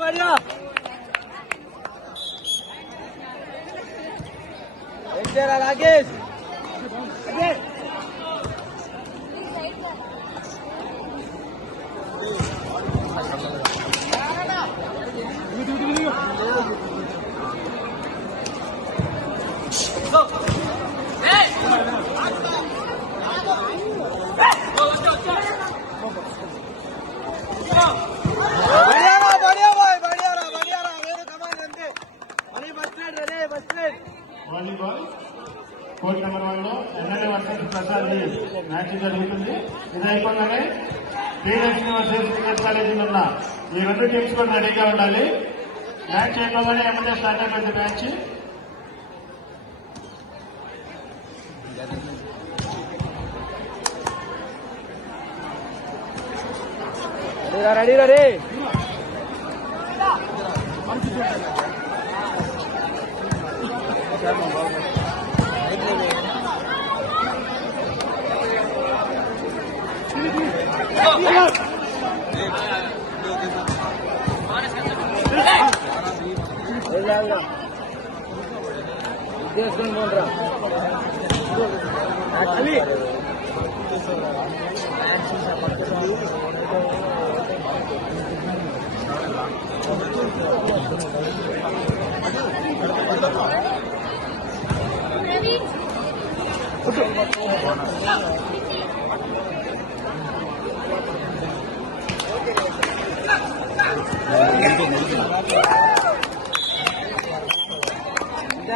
बढ़िया Rakesh volleyball court number 1 లో ఎన్ఎల్ఏ versus Prasad match జరుగుతుంది. ఇది అయిపోగానే శ్రీలక్ష్మి వర్సెస్ క్రికెట్ కాలేజీలో ఉన్న ఈ రెండు టీమ్స్ కూడా రెడీగా ఉండాలి. మ్యాచ్ అయిపోగానే ఎమ్మెల్యే స్టార్ట్ అయిపోయింది మ్యాచ్. రెడీ రెడీ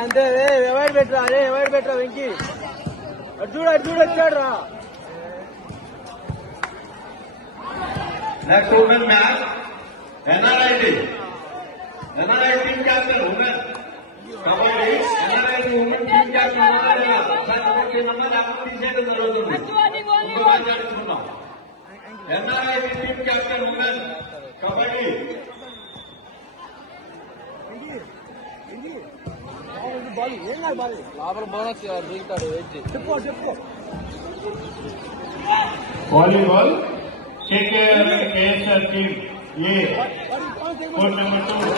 అంతే అవాయిడ్ పెట్టరా అదే అవాయిడ్ పెట్టరా వెంకీ అటు చూడు వచ్చాడు రా. Next women match NRI team captain women kabaddi NRI women team captain తీసేయడం జరుగుతుంది. మాట్లాడుతున్నాం NRI team captain women kabaddi లోపల బోనస్ దిగుతాడు చెప్పు volleyball KSR team A court number 2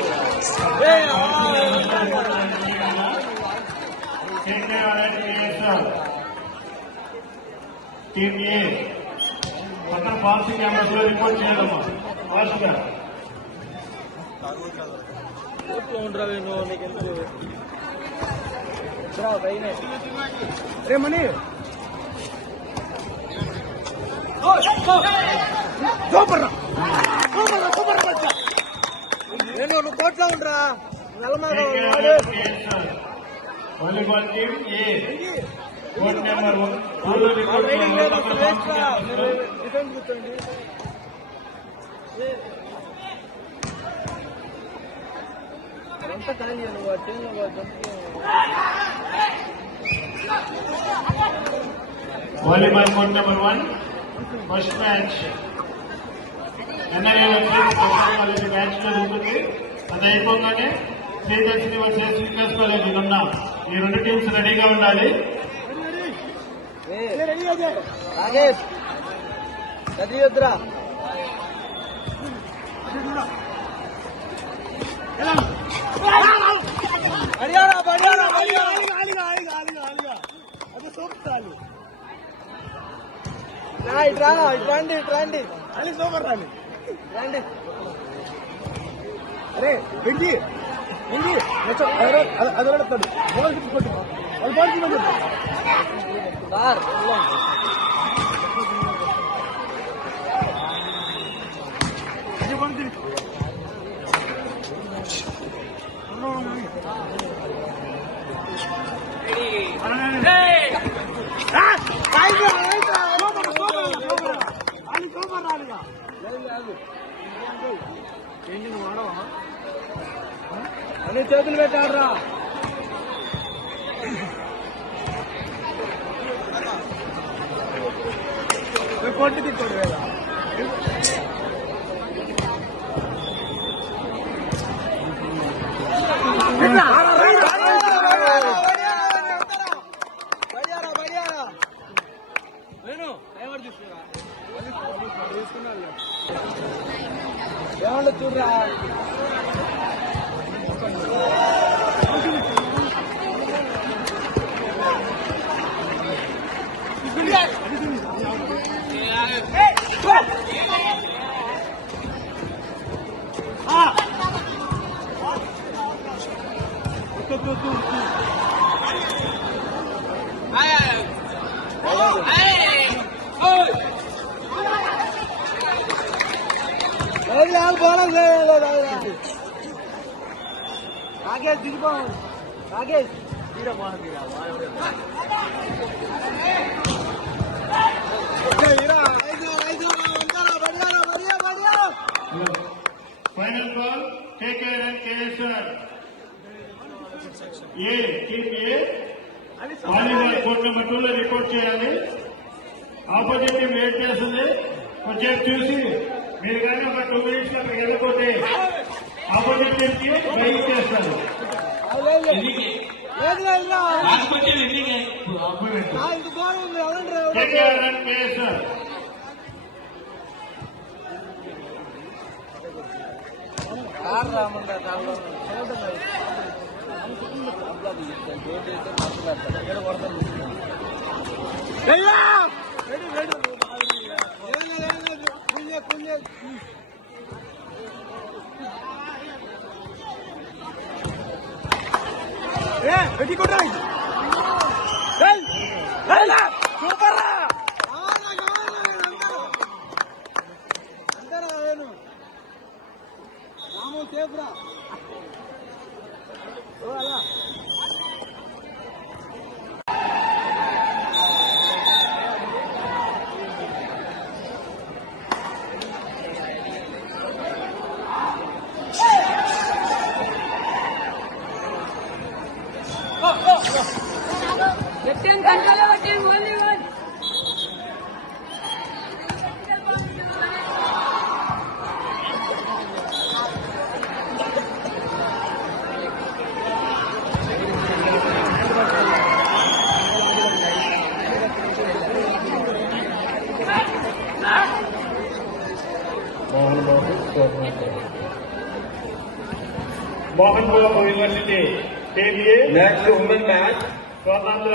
KSR team A పక్కన ఫాల్సీ కెమెరాస్ లో రిపోర్ట్ చేయాలమ్మా. ఫాల్స్ గా రే మనీ నువ్వు కోట్లో ఉండరా volleyball team A court number 1 అంతా ఖాళీ volleyball court number 1 first match NIA college match జరుగుతుంది. అది అయిపోగానే శ్రీదర్శిని వర్సెస్ వికాస్ కాలేజీ ఉన్న ఈ రెండు టీమ్స్ రెడీగా ఉండాలి. రాకేష్ చదివిద్దురా బడియారా బడియారా అది సూపర్ ఇట్రండి అది సూపర్ రండి అరే వెండి అది అడతాడు బాల్ కొట్టు అది బాల్ సార్ అన్ని చేతులు పెట్టాడరా కొట్టి తిట్టాడు కదా నేను ఏమన్నా చూడరా రాకేష్ దిగిపో Rakesh final ball KKR and KSR A team A volleyball court number 2 లో రిపోర్ట్ చేయాలి. ఆపోజిట్ టీం వెయిట్ చేస్తుంది. కొంచెం చూసి మీరు కానీ ఒక 2 మినిట్స్ అక్కడికి వెళ్ళకపోతే ఆపోజిట్ టీం కి బయట చేస్తారు. కేకేఆర్ అండ్ కేఎస్ఆర్ పెట్టి కొట్ట సూపర్ రాము సేపురా అలా Mohan Babu university team A next women match Swarnandhra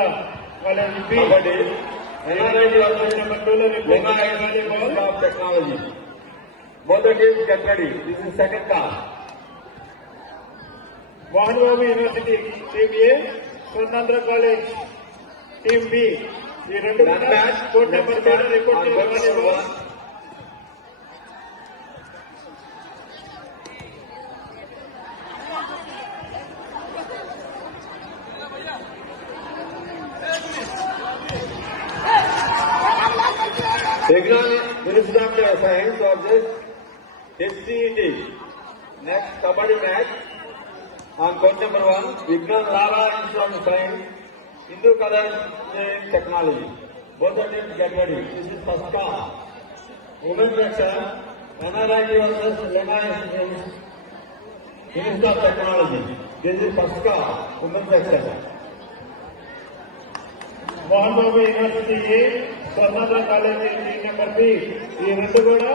college B kabaddi NRI court number 2 లో రిపోర్ట్ చేయాలి. of technology. Both the teams get ready. This is second call. Mohan Babu university team A Swarnandhra college team B ఈ రెండు That match court number 2 లో report on court చేయాలి. number 1. Vignan Minister of Science of this HCET. Next Kabaddi match on court number 1. Vignan Lava Institute of Science, Hindu Colors Technology. Both the teams get ready. This is first call. Women's section, NRIT versus Lena Institute of Technology. This is first call. Women's section. Mohan Babu university A Swarnandhra college team number B ఈ రెండు కూడా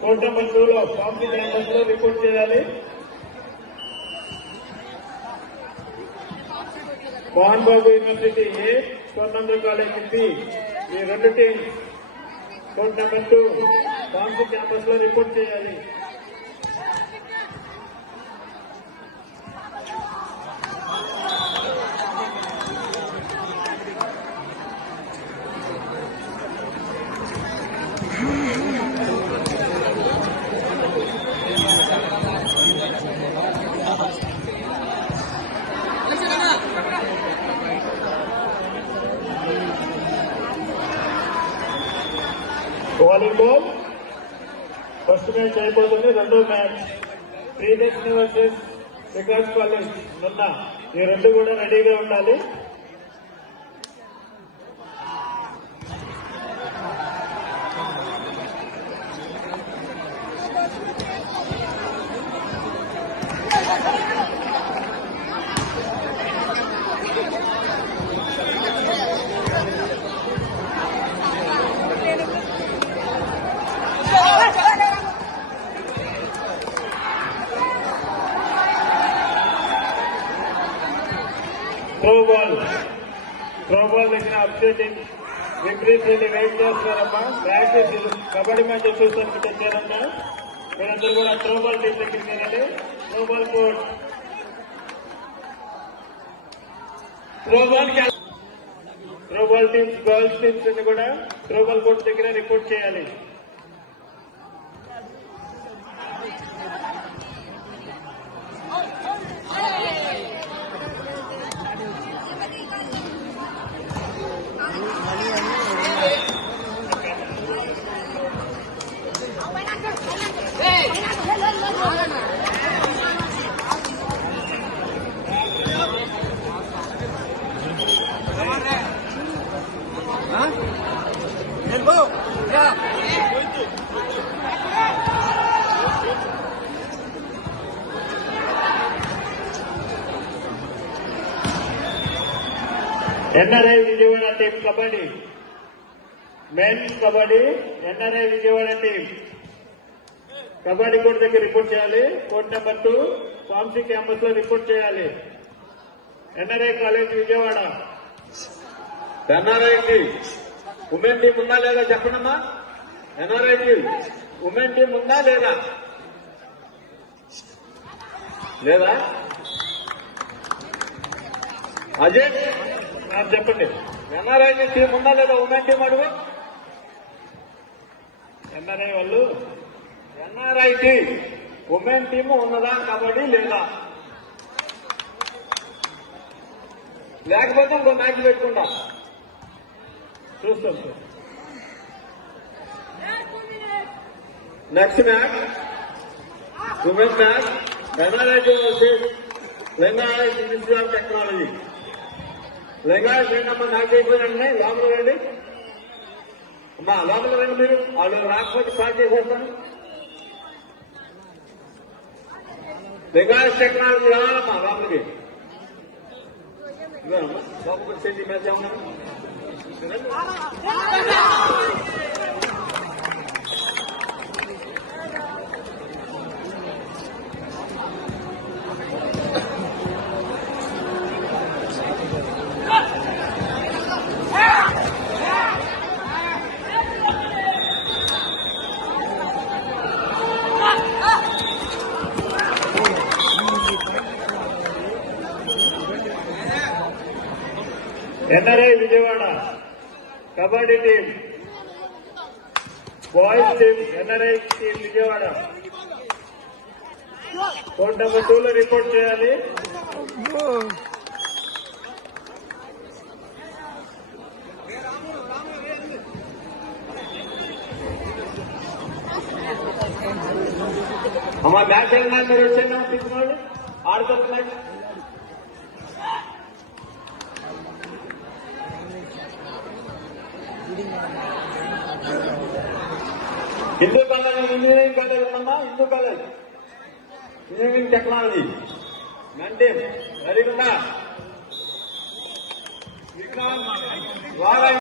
court number 2 లో form campus లో report చేయాలి. Mohan Babu university A Swarnandhra college B ఈ రెండు team court number 2 pharm campus లో report చేయాలి. వాలీబాల్ ఫస్ట్ మ్యాచ్ అయిపోతుంది. రెండో match Sridarshini versus Vikas college నిన్న ఈ రెండు కూడా రెడీగా ఉండాలి. అప్డేటింగ్ విక్టరీస్ వెయిట్ చేస్తున్నారమ్మా. ప్రాక్టీస్ కబడ్డీ మ్యాచ్ చూసానికి తెచ్చారమ్మా. మీరందరూ కూడా త్రోబాల్ టీం తెచ్చిందండి. Throwball coach throwball teams girls teams అన్ని కూడా త్రోబాల్ కోచ్ దగ్గర రిపోర్ట్ చేయాలి. NRI Vijayawada team kabaddi men's kabaddi NRI Vijayawada team kabaddi court దగ్గర రిపోర్ట్ చేయాలి. కోర్ట్ నెంబర్ 2 ఫార్మసీ క్యాంపస్ లో రిపోర్ట్ చేయాలి. NRI college Vijayawada. ఎన్ఆర్ఐకి ఉమెన్ టీం ఉందా లేదా చెప్పండమ్మా. ఎన్ఆర్ఐకి ఉమెన్ టీం ఉందా లేదా? లేదా? అజయ్ చెప్పండి. ఎన్ఆర్ఐకి టీం ఉందా లేదా? ఉమెన్ టీం అడుగు. ఎన్ఆర్ఐ వాళ్ళు ఎన్ఆర్ఐకి ఉమెన్ టీం ఉన్నదా కబడ్డీ లేదా? లేకపోతే ఇంకో మ్యాచ్ పెట్టుకుంటా. చూస్తాం sir. Next match women match NRI Lingayat institute of technology. Lingayat రెండమ్మా మ్యాచ్ అయిపోయినండి. లోపల రండి అమ్మా, లోపల రండి. మీరు వాళ్ళు రాకపోతే స్టార్ట్ చేసేస్తాను. లింగాయత్ టెక్నాలజీ రావాలమ్మా లోపలికి. ఇదేనమ్మా లోపలికి వచ్చేసి మ్యాచ్ ఏమన్నా NRI Vijayawada kabaddi team boys team NRI team Vijayawada court number 2 లో రిపోర్ట్ చేయాలి. అమ్మా మ్యాచ్ అయినా మీరు వచ్చేనా తీసుకున్నాడు ఆడుతున్నారు. హిందూ కాలేజ్ ఇంజనీరింగ్ కాలేజ్ ఉందమ్మా. హిందూ కాలేజ్ ఇంజనీరింగ్ టెక్నాలజీ అంటే వెరీ గుడ్.